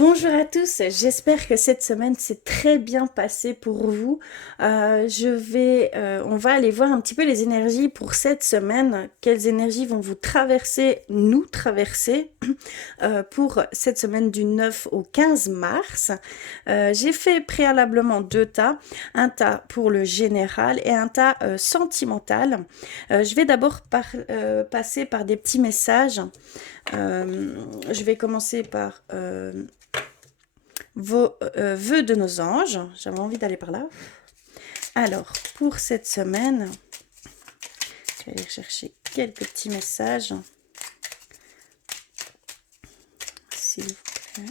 Bonjour à tous, j'espère que cette semaine s'est très bien passée pour vous. On va aller voir un petit peu les énergies pour cette semaine. Quelles énergies vont vous traverser, nous traverser pour cette semaine du 9 au 15 mars. J'ai fait préalablement deux tas, un tas pour le général et un tas sentimental. Je vais d'abord passer par des petits messages. Je vais commencer par vos vœux de nos anges. J'avais envie d'aller par là. Alors, pour cette semaine, je vais aller chercher quelques petits messages. S'il vous plaît.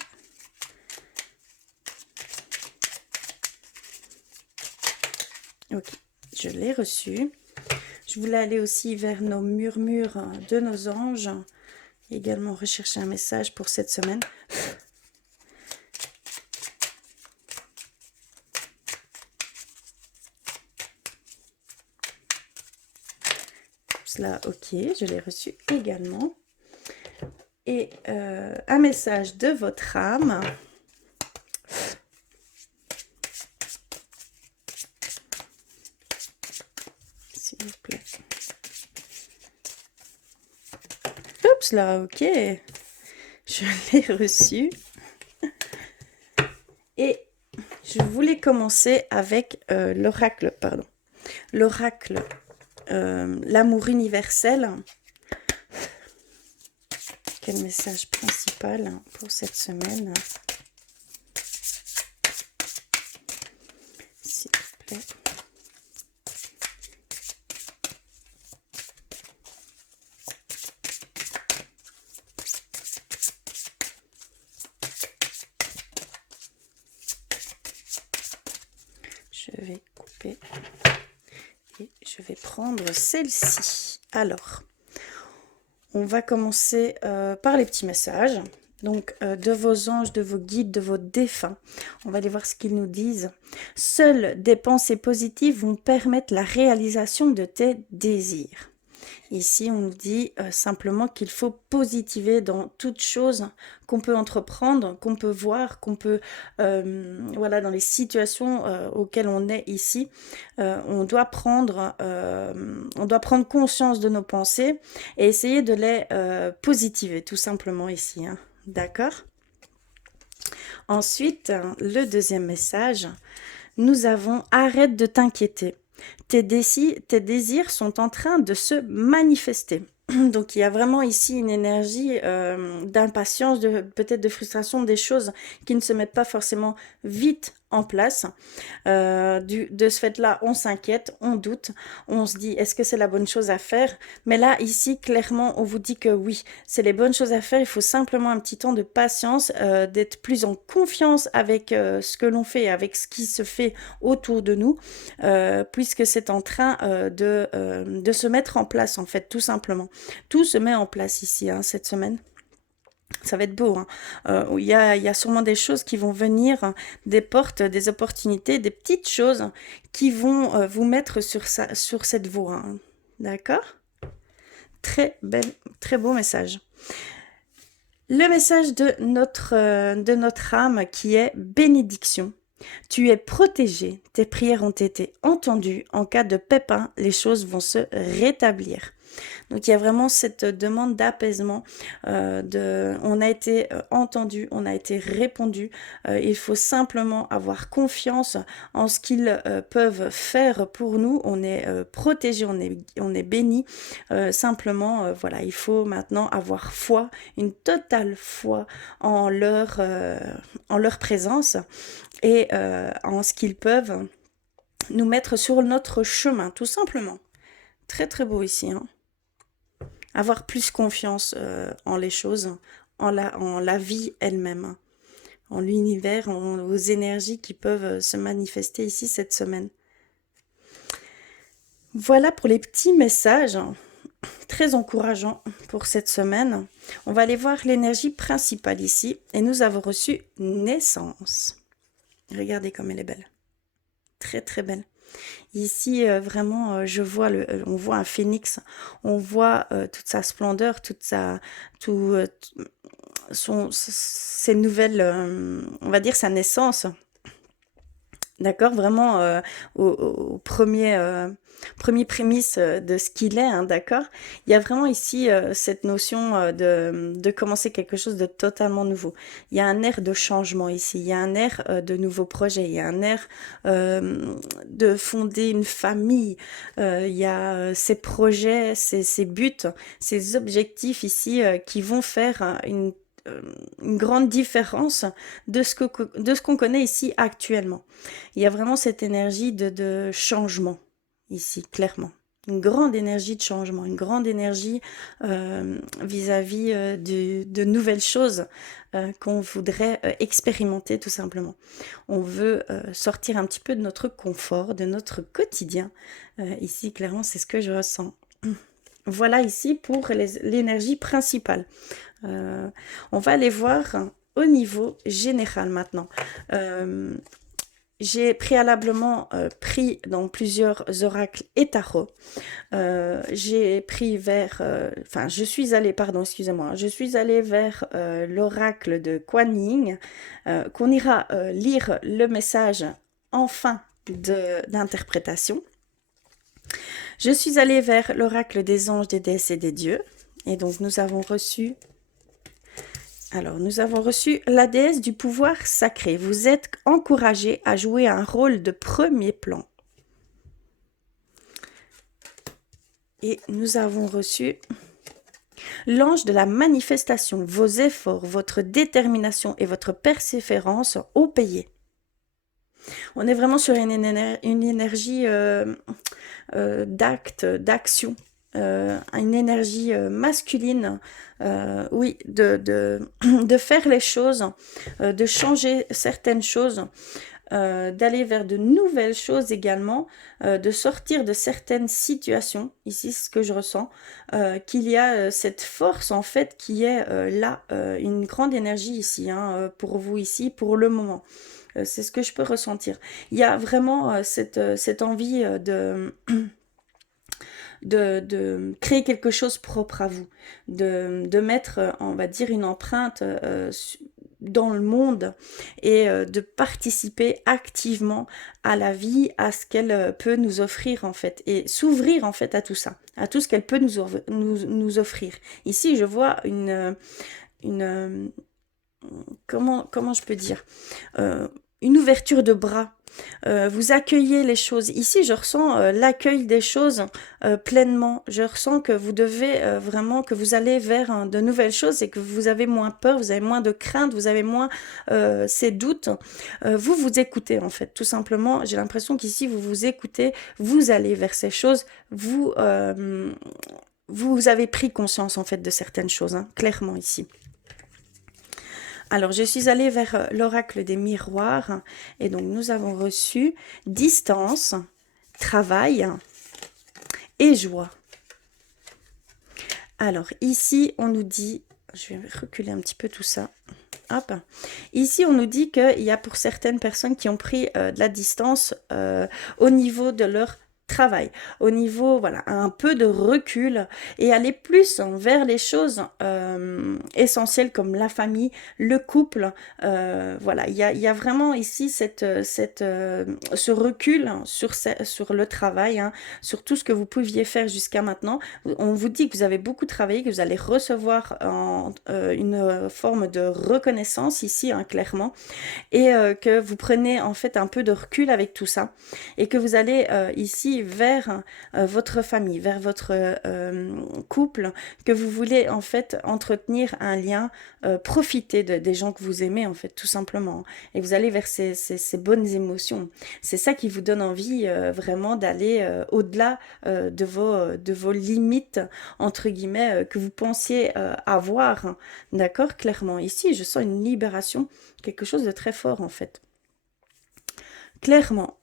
Ok, je l'ai reçu. Je voulais aller aussi vers nos murmures de nos anges. Également rechercher un message pour cette semaine. Cela, ok, je l'ai reçu également. Et un message de votre âme. S'il vous plaît. Oups là, ok. Je l'ai reçu. Et je voulais commencer avec l'oracle, pardon. L'oracle, l'amour universel. Quel message principal pour cette semaine? S'il vous plaît. Je vais couper et je vais prendre celle-ci. Alors, on va commencer par les petits messages. Donc, de vos anges, de vos guides, de vos défunts. On va aller voir ce qu'ils nous disent. Seules des pensées positives vont permettre la réalisation de tes désirs. Ici, on nous dit simplement qu'il faut positiver dans toute chose qu'on peut entreprendre, qu'on peut voir, qu'on peut, voilà, dans les situations auxquelles on est ici, on doit prendre conscience de nos pensées et essayer de les positiver, tout simplement ici. Hein. D'accord? Ensuite, le deuxième message, nous avons « Arrête de t'inquiéter ». Tes désirs sont en train de se manifester. Donc il y a vraiment ici une énergie d'impatience, peut-être de frustration, des choses qui ne se mettent pas forcément vite en place. De ce fait-là, on s'inquiète, on doute, on se dit est-ce que c'est la bonne chose à faire? Mais là, ici, clairement, on vous dit que oui, c'est les bonnes choses à faire. Il faut simplement un petit temps de patience, d'être plus en confiance avec ce que l'on fait, avec ce qui se fait autour de nous, puisque c'est en train de se mettre en place, en fait, tout simplement. Tout se met en place ici, hein, cette semaine. Ça va être beau. Hein. Il y a sûrement des choses qui vont venir, hein, des portes, des opportunités, des petites choses qui vont vous mettre sur cette voie. Hein. D'accord? Très beau message. Le message de notre âme qui est bénédiction. Tu es protégé, tes prières ont été entendues. En cas de pépin, les choses vont se rétablir. Donc il y a vraiment cette demande d'apaisement, on a été entendu, on a été répondu. Il faut simplement avoir confiance en ce qu'ils peuvent faire pour nous. On est protégé, on est béni. Simplement, voilà, il faut maintenant avoir foi, une totale foi en leur présence et en ce qu'ils peuvent nous mettre sur notre chemin, tout simplement. Très beau ici, hein. Avoir plus confiance en les choses, en la vie elle-même, en l'univers, aux énergies qui peuvent se manifester ici cette semaine. Voilà pour les petits messages très encourageants pour cette semaine. On va aller voir l'énergie principale ici et nous avons reçu naissance. Regardez comme elle est belle. Très belle. Ici, vraiment, on voit un phénix, on voit toute sa splendeur, ses nouvelles, on va dire sa naissance. D'accord, vraiment au premier, premier prémisse de ce qu'il est, hein, d'accord. Il y a vraiment ici cette notion de commencer quelque chose de totalement nouveau. Il y a un air de changement ici, il y a un air de nouveaux projets, il y a un air de fonder une famille, il y a ces projets, ces buts, ces objectifs ici qui vont faire euh, une grande différence de ce qu'on connaît ici actuellement. Il y a vraiment cette énergie de changement ici, clairement. Une grande énergie de changement, une grande énergie vis-à-vis de nouvelles choses qu'on voudrait expérimenter tout simplement. On veut sortir un petit peu de notre confort, de notre quotidien. Ici, clairement, c'est ce que je ressens. Voilà ici pour l'énergie principale. Euh, on va aller voir au niveau général maintenant. Euh, j'ai préalablement pris dans plusieurs oracles et tarots. J'ai pris vers... Enfin, je suis allée, pardon, excusez-moi, je suis allée vers l'oracle de Kuan Yin, qu'on ira lire le message en fin d'interprétation. Je suis allée vers l'oracle des anges, des déesses et des dieux. Et donc, nous avons reçu... Alors, nous avons reçu la déesse du pouvoir sacré. Vous êtes encouragé à jouer un rôle de premier plan. Et nous avons reçu l'ange de la manifestation. Vos efforts, votre détermination et votre persévérance ont payé. On est vraiment sur une énergie d'acte, d'action. Une énergie masculine, oui, de faire les choses, de changer certaines choses, d'aller vers de nouvelles choses également, de sortir de certaines situations, ici c'est ce que je ressens, qu'il y a cette force en fait qui est là, une grande énergie ici, hein, pour vous ici, pour le moment. C'est ce que je peux ressentir. Il y a vraiment cette envie de créer quelque chose propre à vous, de mettre, on va dire, une empreinte dans le monde et de participer activement à la vie, à ce qu'elle peut nous offrir en fait, et s'ouvrir en fait à tout ça, à tout ce qu'elle peut nous offrir. Ici, je vois une comment je peux dire, une ouverture de bras. Vous accueillez les choses. Ici, je ressens l'accueil des choses pleinement. Je ressens que vous devez vraiment, que vous allez vers de nouvelles choses et que vous avez moins peur, vous avez moins de crainte, vous avez moins ces doutes. Vous vous écoutez en fait, tout simplement. J'ai l'impression qu'ici, vous vous écoutez, vous allez vers ces choses, vous avez pris conscience en fait de certaines choses, hein, clairement ici. Alors, je suis allée vers l'oracle des miroirs et donc nous avons reçu distance, travail et joie. Alors, ici, on nous dit, je vais reculer un petit peu tout ça. Hop. Ici, on nous dit qu'il y a pour certaines personnes qui ont pris de la distance au niveau de leur travail, au niveau, voilà, un peu de recul et aller plus vers les choses essentielles comme la famille, le couple. Voilà, il y a vraiment ici ce recul sur le travail, hein, sur tout ce que vous pouviez faire jusqu'à maintenant. On vous dit que vous avez beaucoup travaillé, que vous allez recevoir une forme de reconnaissance ici, hein, clairement, et que vous prenez en fait un peu de recul avec tout ça et que vous allez ici vers votre famille, vers votre couple, que vous voulez en fait entretenir un lien, profiter des gens que vous aimez en fait tout simplement, et vous allez vers ces bonnes émotions. C'est ça qui vous donne envie vraiment d'aller au-delà de vos limites entre guillemets que vous pensiez avoir, d'accord, clairement. Ici, je sens une libération, quelque chose de très fort en fait. Clairement,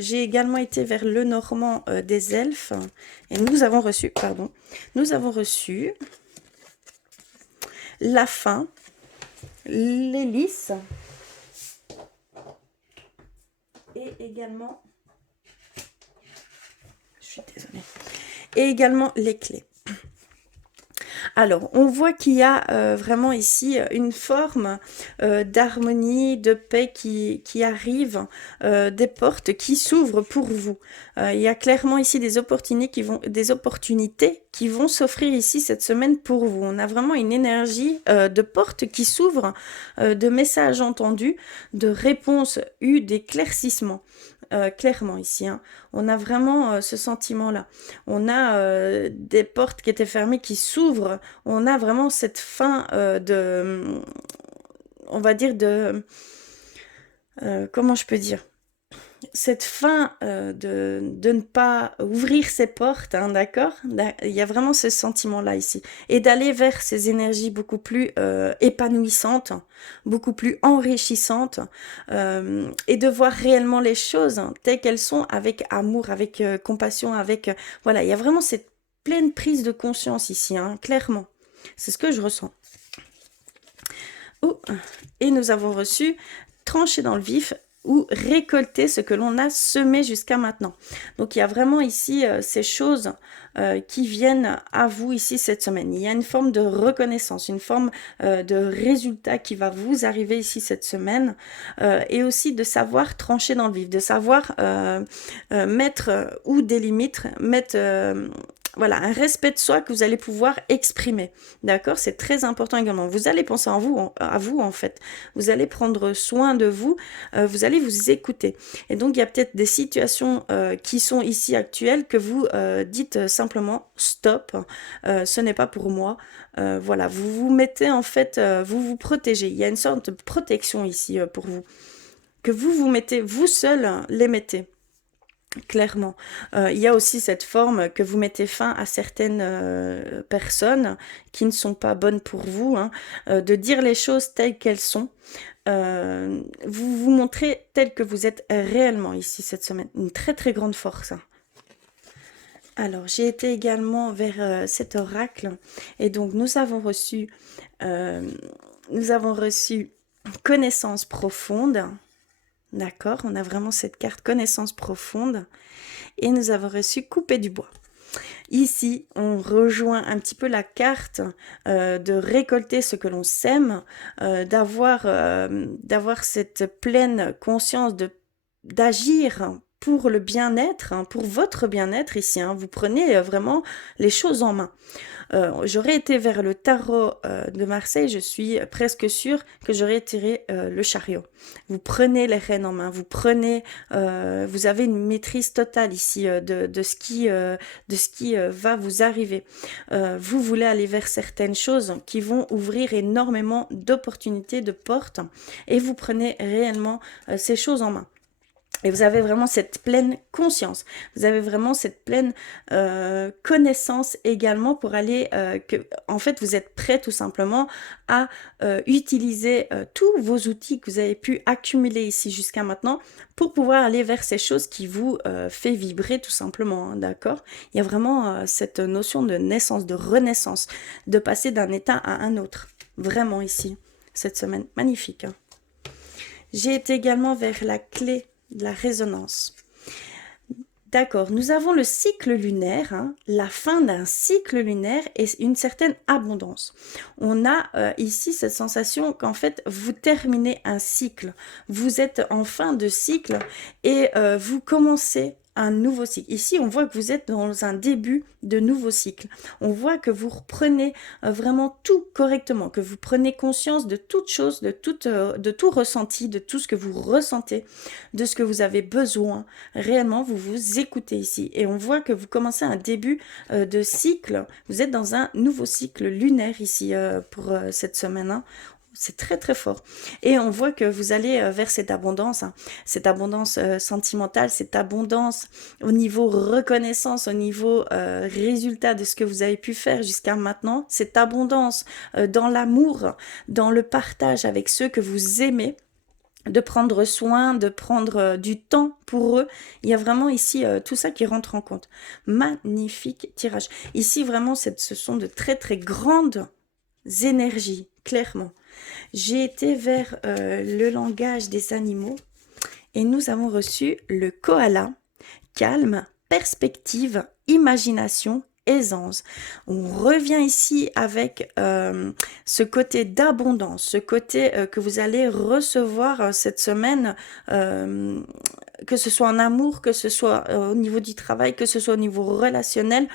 j'ai également été vers le Normand des elfes et nous avons reçu la fin, l'hélice et également, je suis désolée, et également les clés. Alors, on voit qu'il y a vraiment ici une forme d'harmonie, de paix qui arrive, des portes qui s'ouvrent pour vous. Il y a clairement ici des opportunités qui vont s'offrir ici cette semaine pour vous. On a vraiment une énergie de portes qui s'ouvrent, de messages entendus, de réponses eues, d'éclaircissements. Clairement ici, hein. On a vraiment ce sentiment-là. On a des portes qui étaient fermées qui s'ouvrent. On a vraiment cette fin on va dire comment je peux dire? Cette fin de ne pas ouvrir ses portes, hein, d'accord? Il y a vraiment ce sentiment-là ici. Et d'aller vers ces énergies beaucoup plus épanouissantes, beaucoup plus enrichissantes, et de voir réellement les choses hein, telles qu'elles sont, avec amour, avec compassion, avec... voilà, il y a vraiment cette pleine prise de conscience ici, hein, clairement. C'est ce que je ressens. Oh, et nous avons reçu trancher dans le vif ou récolter ce que l'on a semé jusqu'à maintenant. Donc il y a vraiment ici ces choses qui viennent à vous ici cette semaine. Il y a une forme de reconnaissance, une forme de résultat qui va vous arriver ici cette semaine, et aussi de savoir trancher dans le vif, de savoir mettre ou des limites, mettre voilà, un respect de soi que vous allez pouvoir exprimer. D'accord? C'est très important également. Vous allez penser à vous en fait. Vous allez prendre soin de vous, vous allez vous écouter. Et donc, il y a peut-être des situations qui sont ici actuelles que vous dites simplement stop, ce n'est pas pour moi. Voilà, vous vous mettez en fait, vous vous protégez. Il y a une sorte de protection ici pour vous. Que vous vous mettez, vous seul les mettez. Clairement. Il y a aussi cette forme que vous mettez fin à certaines personnes qui ne sont pas bonnes pour vous, hein, de dire les choses telles qu'elles sont. Vous vous montrez tel que vous êtes réellement ici cette semaine. Une très très grande force, hein. Alors, j'ai été également vers cet oracle et donc euh, nous avons reçu connaissance profonde. D'accord, on a vraiment cette carte connaissance profonde et nous avons reçu couper du bois. Ici, on rejoint un petit peu la carte de récolter ce que l'on sème, d'avoir cette pleine conscience d'agir pour le bien-être, hein, pour votre bien-être ici, hein. Vous prenez vraiment les choses en main. J'aurais été vers le tarot de Marseille, je suis presque sûre que j'aurais tiré le chariot. Vous prenez les rênes en main, vous avez une maîtrise totale ici de ce qui va vous arriver. Vous voulez aller vers certaines choses qui vont ouvrir énormément d'opportunités, de portes, et vous prenez réellement ces choses en main. Et vous avez vraiment cette pleine conscience, vous avez vraiment cette pleine connaissance également pour aller, en fait vous êtes prêt tout simplement à utiliser tous vos outils que vous avez pu accumuler ici jusqu'à maintenant pour pouvoir aller vers ces choses qui vous fait vibrer tout simplement, hein, d'accord? Il y a vraiment cette notion de naissance, de renaissance, de passer d'un état à un autre, vraiment ici, cette semaine, magnifique, hein. J'ai été également vers la clé de la résonance. D'accord, nous avons le cycle lunaire, hein, la fin d'un cycle lunaire et une certaine abondance. On a ici cette sensation qu'en fait, vous terminez un cycle. Vous êtes en fin de cycle et vous commencez un nouveau cycle. Ici, on voit que vous êtes dans un début de nouveau cycle. On voit que vous reprenez vraiment tout correctement, que vous prenez conscience de toute chose, de tout ressenti, de tout ce que vous ressentez, de ce que vous avez besoin. Réellement, vous vous écoutez ici. Et on voit que vous commencez un début de cycle. Vous êtes dans un nouveau cycle lunaire ici pour cette semaine, hein. C'est très très fort. Et on voit que vous allez vers cette abondance, hein, cette abondance sentimentale, cette abondance au niveau reconnaissance, au niveau résultat de ce que vous avez pu faire jusqu'à maintenant, cette abondance dans l'amour, dans le partage avec ceux que vous aimez, de prendre soin, de prendre du temps pour eux. Il y a vraiment ici tout ça qui rentre en compte. Magnifique tirage. Ici vraiment ce sont de très très grandes énergies, clairement. J'ai été vers le langage des animaux et nous avons reçu le koala, calme, perspective, imagination aisance. On revient ici avec ce côté d'abondance, ce côté que vous allez recevoir cette semaine, que ce soit en amour, que ce soit au niveau du travail, que ce soit au niveau relationnel.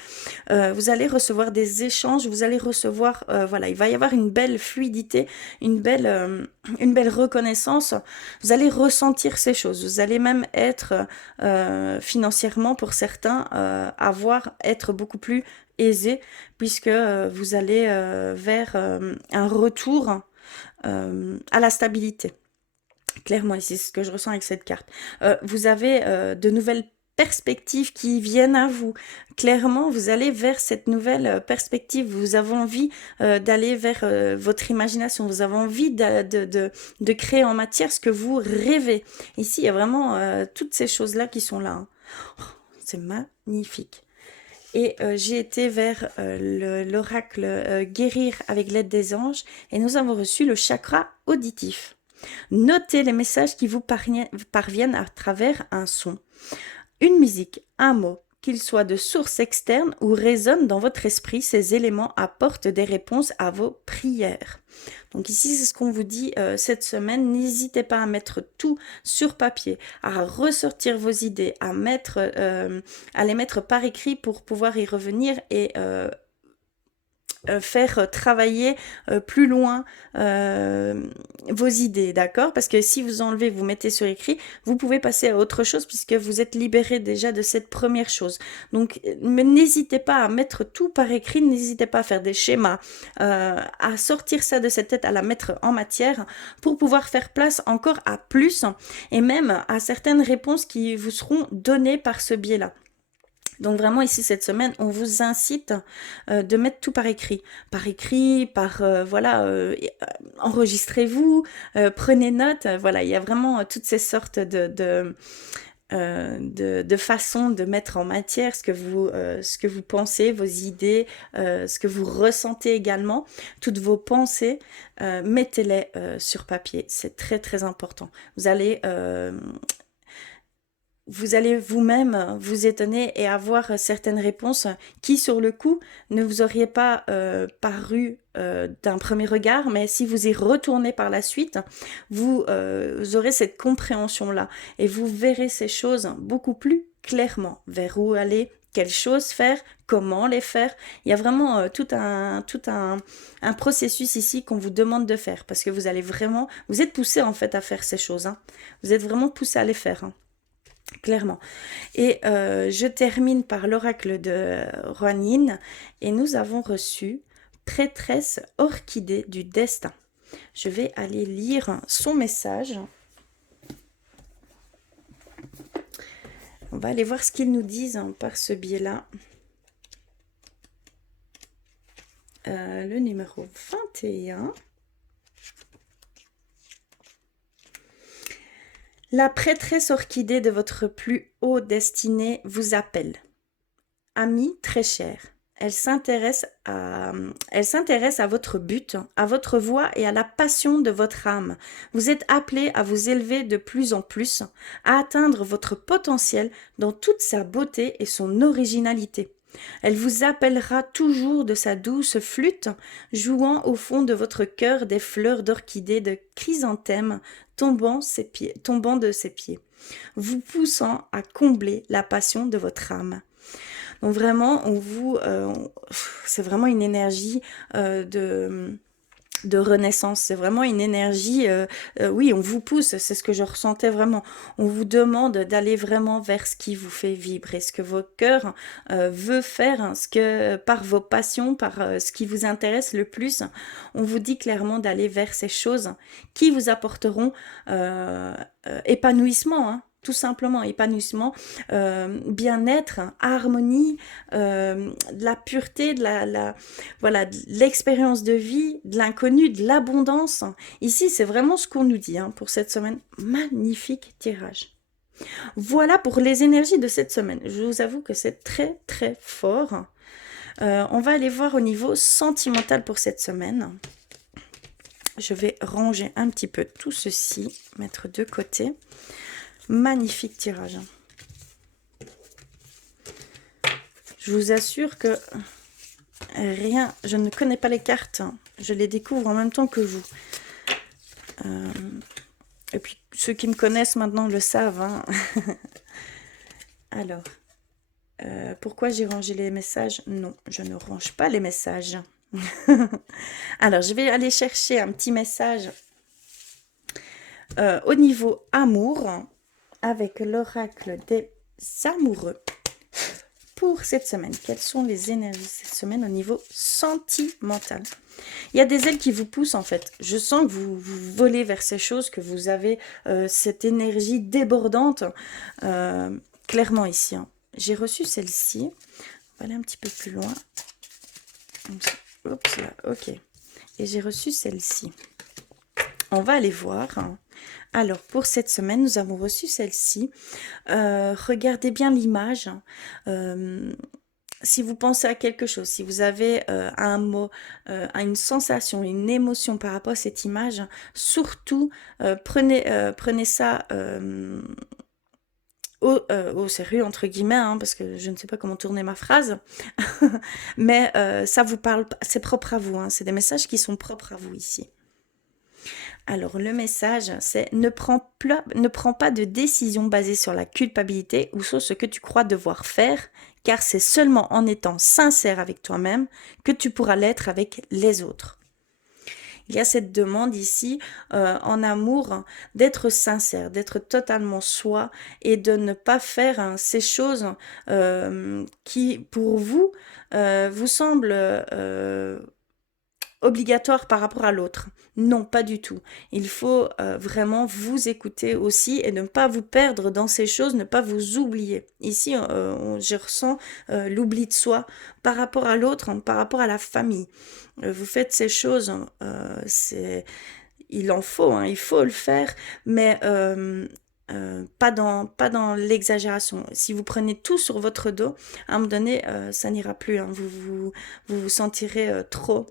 Vous allez recevoir des échanges, vous allez recevoir, voilà, il va y avoir une belle fluidité, une belle reconnaissance. Vous allez ressentir ces choses. Vous allez même être financièrement, pour certains, être beaucoup plus aisé, puisque vous allez vers un retour à la stabilité. Clairement, ici, c'est ce que je ressens avec cette carte. Vous avez de nouvelles perspectives qui viennent à vous. Clairement, vous allez vers cette nouvelle perspective. Vous avez envie d'aller vers votre imagination. Vous avez envie de créer en matière ce que vous rêvez. Ici, il y a vraiment toutes ces choses-là qui sont là. Hein. Oh, c'est magnifique. Et j'ai été vers l'oracle guérir avec l'aide des anges et nous avons reçu le chakra auditif. Notez les messages qui vous parviennent à travers un son, une musique, un mot, qu'il soit de source externe ou résonne dans votre esprit, ces éléments apportent des réponses à vos prières. Donc ici, c'est ce qu'on vous dit cette semaine. N'hésitez pas à mettre tout sur papier, à ressortir vos idées, à les mettre par écrit pour pouvoir y revenir et faire travailler plus loin vos idées, d'accord? Parce que si vous enlevez, vous mettez sur écrit, vous pouvez passer à autre chose puisque vous êtes libéré déjà de cette première chose. Donc, n'hésitez pas à mettre tout par écrit, n'hésitez pas à faire des schémas, à sortir ça de cette tête, à la mettre en matière pour pouvoir faire place encore à plus et même à certaines réponses qui vous seront données par ce biais-là. Donc vraiment ici cette semaine, on vous incite de mettre tout par écrit. Enregistrez-vous, prenez note. Voilà, il y a vraiment toutes ces sortes de façons de mettre en matière ce que vous pensez, vos idées, ce que vous ressentez également, toutes vos pensées, mettez-les sur papier. C'est très très important. Vous allez vous-même vous étonner et avoir certaines réponses qui, sur le coup, ne vous auriez pas paru d'un premier regard, mais si vous y retournez par la suite, vous aurez cette compréhension-là et vous verrez ces choses beaucoup plus clairement, vers où aller, quelles choses faire, comment les faire. Il y a vraiment tout un processus ici qu'on vous demande de faire parce que vous êtes poussé en fait à faire ces choses. Hein. Vous êtes vraiment poussé à les faire. Hein. Clairement. Et je termine par l'oracle de Roanine et nous avons reçu prêtresse orchidée du destin. Je vais aller lire son message. On va aller voir ce qu'ils nous disent par ce biais-là. Le numéro 21. La prêtresse orchidée de votre plus haut destinée vous appelle. Amie très chère, elle s'intéresse à votre but, à votre voix et à la passion de votre âme. Vous êtes appelé à vous élever de plus en plus, à atteindre votre potentiel dans toute sa beauté et son originalité. Elle vous appellera toujours de sa douce flûte, jouant au fond de votre cœur des fleurs d'orchidées de chrysanthème tombant de ses pieds, vous poussant à combler la passion de votre âme. Donc vraiment, c'est vraiment une énergie de renaissance, c'est vraiment une énergie, oui, on vous pousse, c'est ce que je ressentais vraiment, on vous demande d'aller vraiment vers ce qui vous fait vibrer, ce que votre cœur veut faire, hein, par vos passions, par ce qui vous intéresse le plus, on vous dit clairement d'aller vers ces choses qui vous apporteront épanouissement, hein. Tout simplement, épanouissement, bien-être, harmonie, de la pureté, voilà, de l'expérience de vie, de l'inconnu, de l'abondance. Ici, c'est vraiment ce qu'on nous dit hein, pour cette semaine. Magnifique tirage. Voilà pour les énergies de cette semaine. Je vous avoue que c'est très, très fort. On va aller voir au niveau sentimental pour cette semaine. Je vais ranger un petit peu tout ceci, mettre de côté. Magnifique tirage. Je vous assure que rien, je ne connais pas les cartes, hein. Je les découvre en même temps que vous. Et puis, ceux qui me connaissent maintenant le savent, hein. Alors, pourquoi j'ai rangé les messages? Non, je ne range pas les messages. Alors, je vais aller chercher un petit message au niveau amour avec l'oracle des amoureux pour cette semaine. Quelles sont les énergies cette semaine au niveau sentimental? Il y a des ailes qui vous poussent en fait. Je sens que vous volez vers ces choses, que vous avez cette énergie débordante. Clairement ici, hein. J'ai reçu celle-ci. On va aller un petit peu plus loin. Oups là, ok. Et j'ai reçu celle-ci. On va aller voir. Alors, pour cette semaine, nous avons reçu celle-ci. Regardez bien l'image. Si vous pensez à quelque chose, si vous avez un mot, une sensation, une émotion par rapport à cette image, surtout prenez ça au sérieux, entre guillemets, hein, parce que je ne sais pas comment tourner ma phrase, mais ça vous parle, c'est propre à vous, hein, c'est des messages qui sont propres à vous ici. Alors, le message, c'est ne prends pas de décision basée sur la culpabilité ou sur ce que tu crois devoir faire, car c'est seulement en étant sincère avec toi-même que tu pourras l'être avec les autres. Il y a cette demande ici, en amour, d'être sincère, d'être totalement soi et de ne pas faire ces choses qui, pour vous, vous semblent obligatoire par rapport à l'autre. Non, pas du tout. Il faut vraiment vous écouter aussi et ne pas vous perdre dans ces choses, ne pas vous oublier. Ici, je ressens l'oubli de soi par rapport à l'autre, hein, par rapport à la famille. Vous faites ces choses, il en faut, hein, il faut le faire, mais pas dans l'exagération. Si vous prenez tout sur votre dos, à un moment donné, ça n'ira plus, hein. Vous sentirez trop,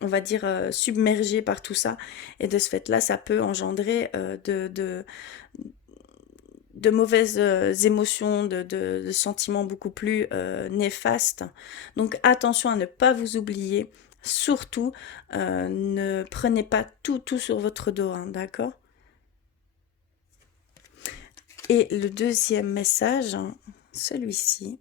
on va dire, submergé par tout ça. Et de ce fait-là, ça peut engendrer de mauvaises émotions, de sentiments beaucoup plus néfastes. Donc attention à ne pas vous oublier. Surtout, ne prenez pas tout sur votre dos, hein, d'accord? Et le deuxième message, hein, celui-ci.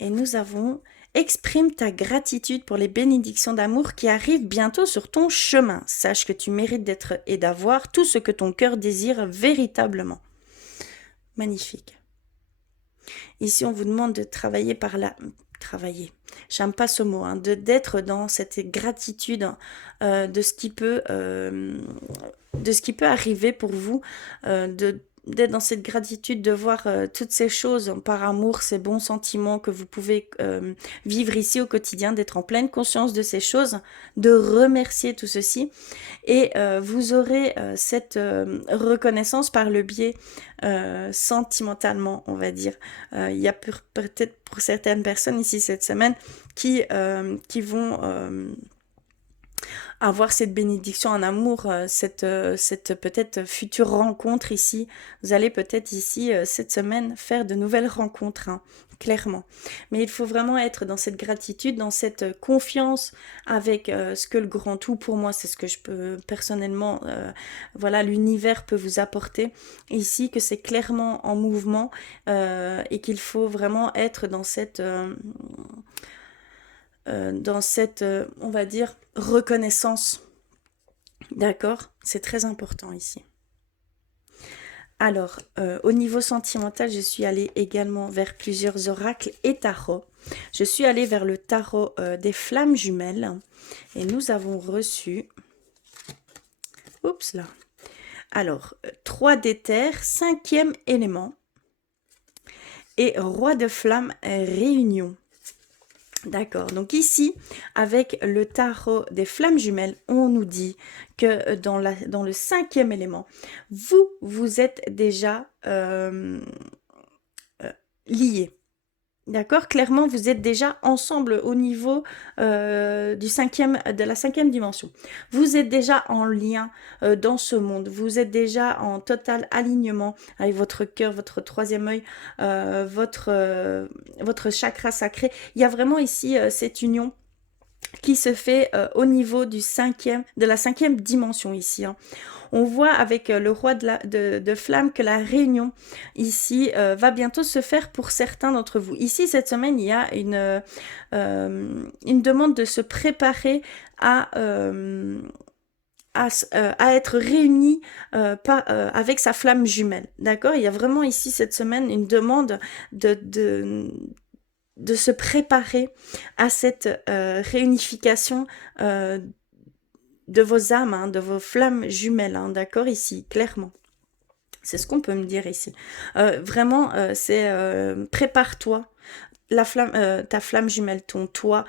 Et nous avons « Exprime ta gratitude pour les bénédictions d'amour qui arrivent bientôt sur ton chemin. Sache que tu mérites d'être et d'avoir tout ce que ton cœur désire véritablement. » Magnifique. Ici, on vous demande de travailler par la... Travailler. J'aime pas ce mot, hein, d'être dans cette gratitude de ce qui peut arriver pour vous, d'être dans cette gratitude, de voir toutes ces choses par amour, ces bons sentiments que vous pouvez vivre ici au quotidien, d'être en pleine conscience de ces choses, de remercier tout ceci. Et vous aurez cette reconnaissance par le biais sentimentalement, on va dire. Il y a peut-être pour certaines personnes ici cette semaine qui vont... avoir cette bénédiction en amour, cette peut-être future rencontre ici. Vous allez peut-être ici, cette semaine, faire de nouvelles rencontres, hein, clairement. Mais il faut vraiment être dans cette gratitude, dans cette confiance avec ce que le grand tout, pour moi, c'est ce que je peux personnellement, voilà, l'univers peut vous apporter ici, que c'est clairement en mouvement et qu'il faut vraiment être dans cette... on va dire, reconnaissance. D'accord? C'est très important ici. Alors, au niveau sentimental, je suis allée également vers plusieurs oracles et tarots. Je suis allée vers le tarot des flammes jumelles et nous avons reçu... Oups là. Alors, 3 d'éther, 5e élément et roi de flammes réunion. D'accord, donc ici, avec le tarot des flammes jumelles, on nous dit que dans le 5e élément, vous êtes déjà liés. D'accord? Clairement, vous êtes déjà ensemble au niveau de la cinquième dimension. Vous êtes déjà en lien dans ce monde. Vous êtes déjà en total alignement avec votre cœur, votre troisième œil, votre chakra sacré. Il y a vraiment ici cette union qui se fait au niveau de la cinquième dimension ici, hein. On voit avec le roi de flamme que la réunion ici va bientôt se faire pour certains d'entre vous. Ici, cette semaine, il y a une demande de se préparer à être réunis avec sa flamme jumelle. D'accord? Il y a vraiment ici, cette semaine, une demande de se préparer à cette réunification de vos âmes, hein, de vos flammes jumelles, hein, d'accord, ici, clairement. C'est ce qu'on peut me dire ici. Vraiment, c'est prépare-toi. Ta flamme jumelle, ton toi,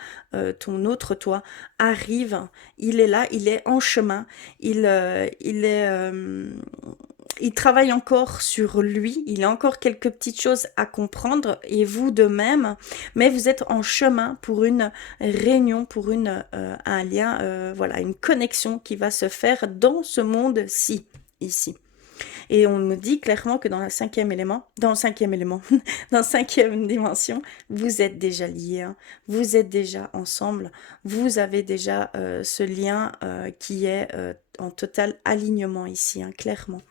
ton autre toi, arrive. Il est là, il est en chemin. Il travaille encore sur lui. Il a encore quelques petites choses à comprendre et vous de même. Mais vous êtes en chemin pour une réunion, pour un lien, voilà, une connexion qui va se faire dans ce monde-ci, ici. Et on me dit clairement que dans le cinquième élément, dans la cinquième dimension, vous êtes déjà liés, hein. Vous êtes déjà ensemble, vous avez déjà ce lien qui est en total alignement ici, hein, clairement.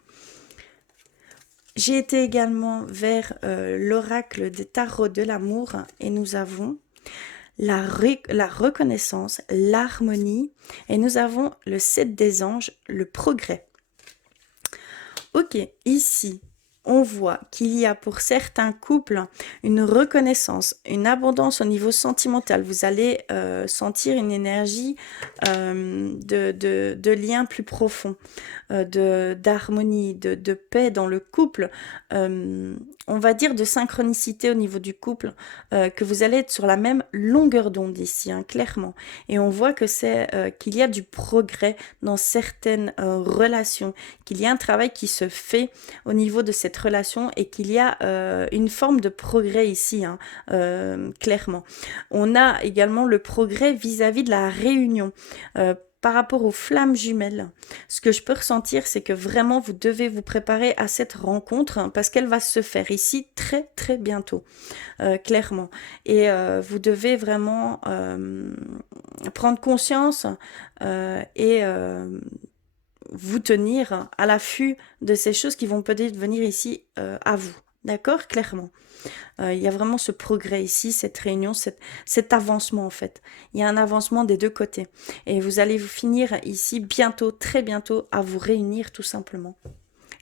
J'ai été également vers l'oracle des tarots de l'amour et nous avons la reconnaissance, l'harmonie et nous avons le 7 des anges, le progrès. Ok, ici, on voit qu'il y a pour certains couples une reconnaissance, une abondance au niveau sentimental. Vous allez sentir une énergie de lien plus profond, d'harmonie, de paix dans le couple. On va dire de synchronicité au niveau du couple, que vous allez être sur la même longueur d'onde ici, hein, clairement. Et on voit que qu'il y a du progrès dans certaines relations, qu'il y a un travail qui se fait au niveau de cette relation et qu'il y a une forme de progrès ici, hein, clairement. On a également le progrès vis-à-vis de la réunion. Par rapport aux flammes jumelles, ce que je peux ressentir, c'est que vraiment vous devez vous préparer à cette rencontre, hein, parce qu'elle va se faire ici très très bientôt, clairement. Et vous devez vraiment prendre conscience et vous tenir à l'affût de ces choses qui vont peut-être venir ici à vous. D'accord? Clairement. Il y a vraiment ce progrès ici, cette réunion, cet avancement en fait. Il y a un avancement des deux côtés. Et vous allez vous finir ici bientôt, très bientôt, à vous réunir tout simplement.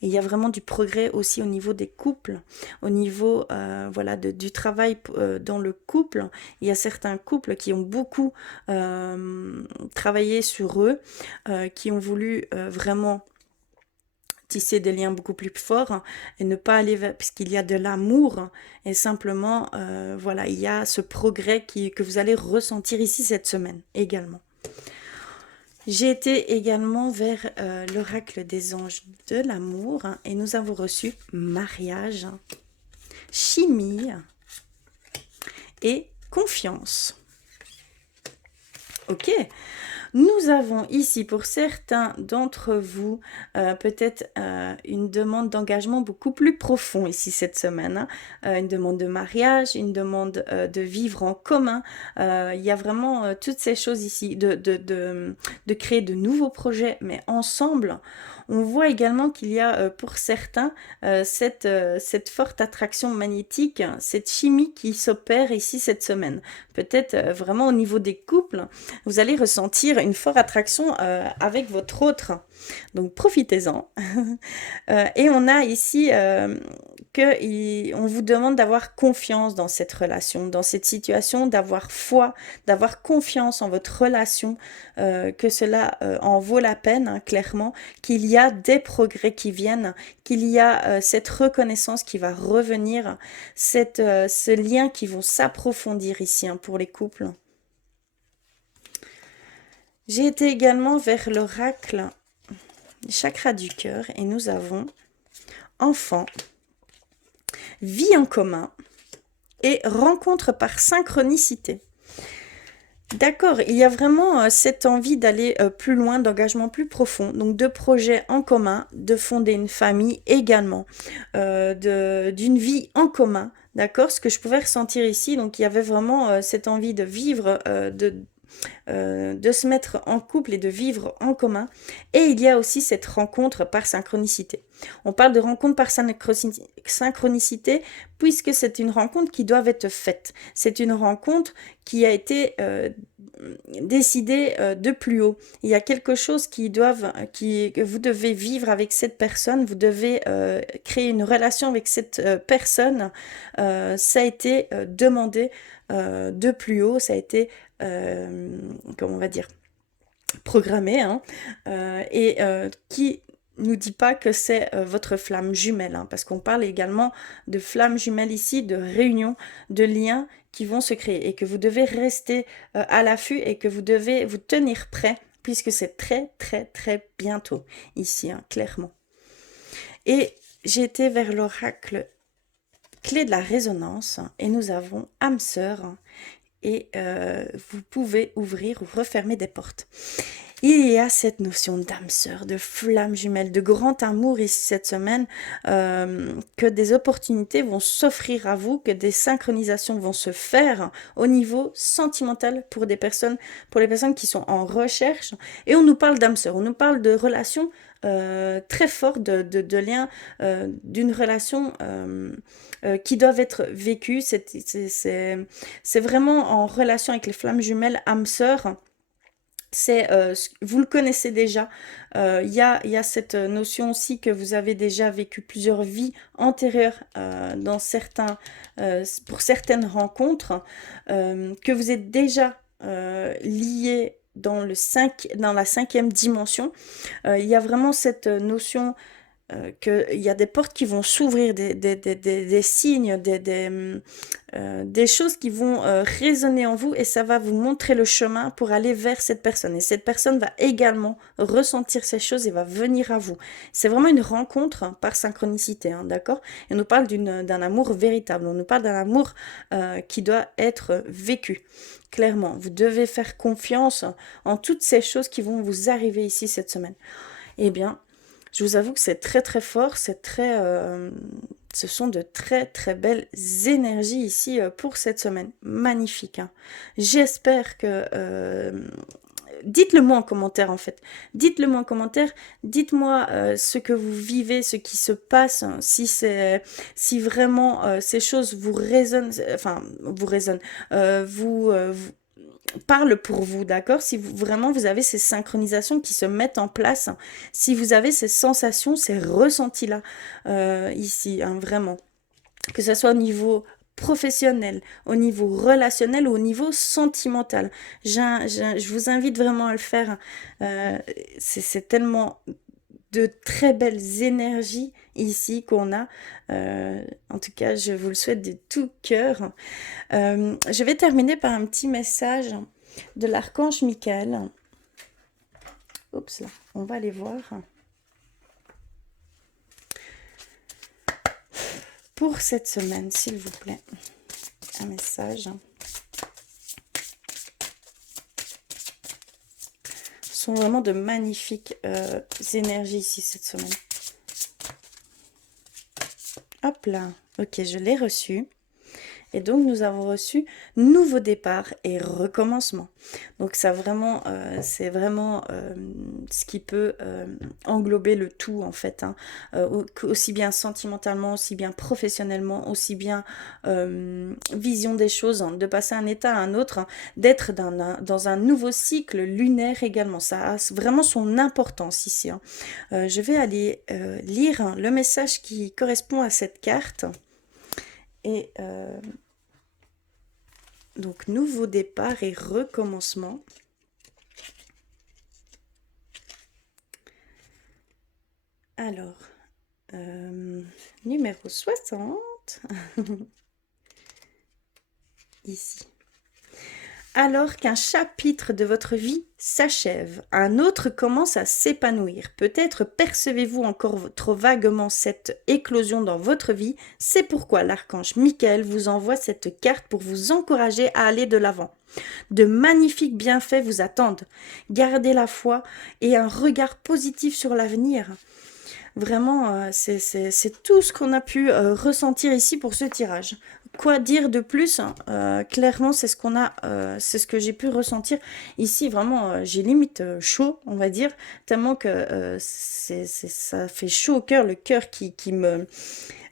Et il y a vraiment du progrès aussi au niveau des couples, au niveau voilà, du travail dans le couple. Il y a certains couples qui ont beaucoup travaillé sur eux, qui ont voulu vraiment tisser des liens beaucoup plus forts et ne pas aller vers, puisqu'il y a de l'amour et simplement voilà, il y a ce progrès que vous allez ressentir ici cette semaine également. J'ai été également vers l'oracle des anges de l'amour et nous avons reçu mariage, chimie et confiance. Ok. Nous avons ici pour certains d'entre vous peut-être une demande d'engagement beaucoup plus profond ici cette semaine, hein. Une demande de mariage, une demande de vivre en commun. Il y a vraiment toutes ces choses ici, de créer de nouveaux projets, mais ensemble. On voit également qu'il y a pour certains cette forte attraction magnétique, cette chimie qui s'opère ici cette semaine. Peut-être vraiment au niveau des couples, vous allez ressentir une forte attraction avec votre autre. Donc profitez-en. Et on a ici on vous demande d'avoir confiance dans cette relation, dans cette situation, d'avoir foi, d'avoir confiance en votre relation, que cela en vaut la peine, hein, clairement, qu'il y a des progrès qui viennent, qu'il y a cette reconnaissance qui va revenir, ce lien qui vont s'approfondir ici, hein, pour les couples. J'ai été également vers l'oracle chakra du cœur et nous avons enfant, vie en commun et rencontre par synchronicité. D'accord, il y a vraiment cette envie d'aller plus loin, d'engagement plus profond, donc de projets en commun, de fonder une famille également, d'une vie en commun, d'accord? Ce que je pouvais ressentir ici, donc il y avait vraiment cette envie de vivre, de se mettre en couple et de vivre en commun. Et il y a aussi cette rencontre par synchronicité. On parle de rencontre par synchronicité puisque c'est une rencontre qui doit être faite. C'est une rencontre qui a été décidée de plus haut. Il y a quelque chose que vous devez vivre avec cette personne, vous devez créer une relation avec cette personne. Ça a été demandé de plus haut, ça a été comment on va dire, programmé, hein, qui nous dit pas que c'est votre flamme jumelle, hein, parce qu'on parle également de flamme jumelle ici, de réunion, de liens qui vont se créer et que vous devez rester à l'affût et que vous devez vous tenir prêt puisque c'est très très très bientôt ici, hein, clairement. Et j'ai été vers l'oracle clé de la résonance et nous avons âme sœur et vous pouvez ouvrir ou refermer des portes. Il y a cette notion d'âme sœur, de flamme jumelle, de grand amour ici cette semaine, que des opportunités vont s'offrir à vous, que des synchronisations vont se faire au niveau sentimental pour les personnes qui sont en recherche. Et on nous parle d'âme sœur, on nous parle de relations très fortes, de liens, d'une relation qui doivent être vécues. C'est vraiment en relation avec les flammes jumelles, âme sœur. Vous le connaissez déjà, il y a cette notion aussi que vous avez déjà vécu plusieurs vies antérieures pour certaines rencontres, que vous êtes déjà liés dans la cinquième dimension. Il y a vraiment cette notion qu'il y a des portes qui vont s'ouvrir, des signes, des choses qui vont résonner en vous et ça va vous montrer le chemin pour aller vers cette personne. Et cette personne va également ressentir ces choses et va venir à vous. C'est vraiment une rencontre par synchronicité, hein, d'accord? Et on nous parle d'un amour véritable, on nous parle d'un amour qui doit être vécu. Clairement, vous devez faire confiance en toutes ces choses qui vont vous arriver ici cette semaine. Eh bien, je vous avoue que c'est très très fort, ce sont de très très belles énergies ici pour cette semaine. Magnifique, hein. J'espère que... dites-le moi en commentaire en fait. Dites-le moi en commentaire. Dites-moi ce que vous vivez, ce qui se passe, hein, si vraiment ces choses vous résonnent, enfin vous résonnent, vous parle pour vous, d'accord? Si vraiment vous avez ces synchronisations qui se mettent en place, si vous avez ces sensations, ces ressentis-là, ici, hein, vraiment. Que ce soit au niveau professionnel, au niveau relationnel ou au niveau sentimental. Je vous invite vraiment à le faire. C'est tellement de très belles énergies ici qu'on a. En tout cas, je vous le souhaite de tout cœur. Je vais terminer par un petit message de l'archange Michael. Oups, là, on va aller voir. Pour cette semaine, s'il vous plaît, un message. Ce sont vraiment de magnifiques énergies ici cette semaine. Hop là, ok, je l'ai reçu. Et donc, nous avons reçu nouveau départ et recommencement. Donc, ça vraiment, c'est vraiment ce qui peut englober le tout, en fait. Hein. Aussi bien sentimentalement, aussi bien professionnellement, aussi bien vision des choses, hein, de passer d'un état à un autre, hein, d'être dans un nouveau cycle lunaire également. Ça a vraiment son importance ici. Hein. Je vais aller lire hein, le message qui correspond à cette carte. Et donc, nouveau départ et recommencement. Alors, numéro 60. Ici. Alors qu'un chapitre de votre vie s'achève, un autre commence à s'épanouir. Peut-être percevez-vous encore trop vaguement cette éclosion dans votre vie. C'est pourquoi l'archange Michael vous envoie cette carte pour vous encourager à aller de l'avant. De magnifiques bienfaits vous attendent. Gardez la foi et un regard positif sur l'avenir. Vraiment, c'est tout ce qu'on a pu ressentir ici pour ce tirage. Quoi dire de plus? Clairement, c'est ce qu'on a, c'est ce que j'ai pu ressentir ici. Vraiment, j'ai limite chaud, on va dire, tellement que ça fait chaud au cœur, le cœur qui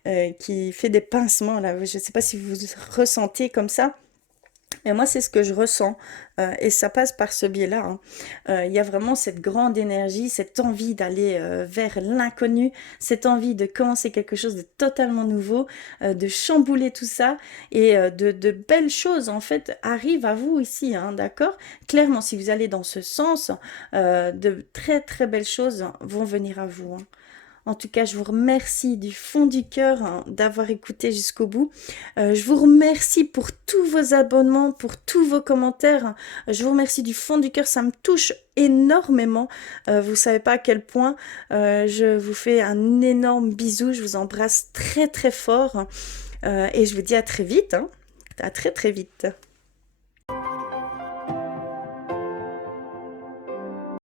fait des pincements là. Je ne sais pas si vous ressentez comme ça. Et moi, c'est ce que je ressens, et ça passe par ce biais-là, hein. Il y a vraiment cette grande énergie, cette envie d'aller vers l'inconnu, cette envie de commencer quelque chose de totalement nouveau, de chambouler tout ça, et de belles choses, en fait, arrivent à vous ici, hein, d'accord? Clairement, si vous allez dans ce sens, de très très belles choses vont venir à vous, hein. En tout cas, je vous remercie du fond du cœur, hein, d'avoir écouté jusqu'au bout. Je vous remercie pour tous vos abonnements, pour tous vos commentaires. Je vous remercie du fond du cœur, ça me touche énormément. Vous savez pas à quel point. Je vous fais un énorme bisou, je vous embrasse très très fort. Et je vous dis à très vite, hein. À très très vite.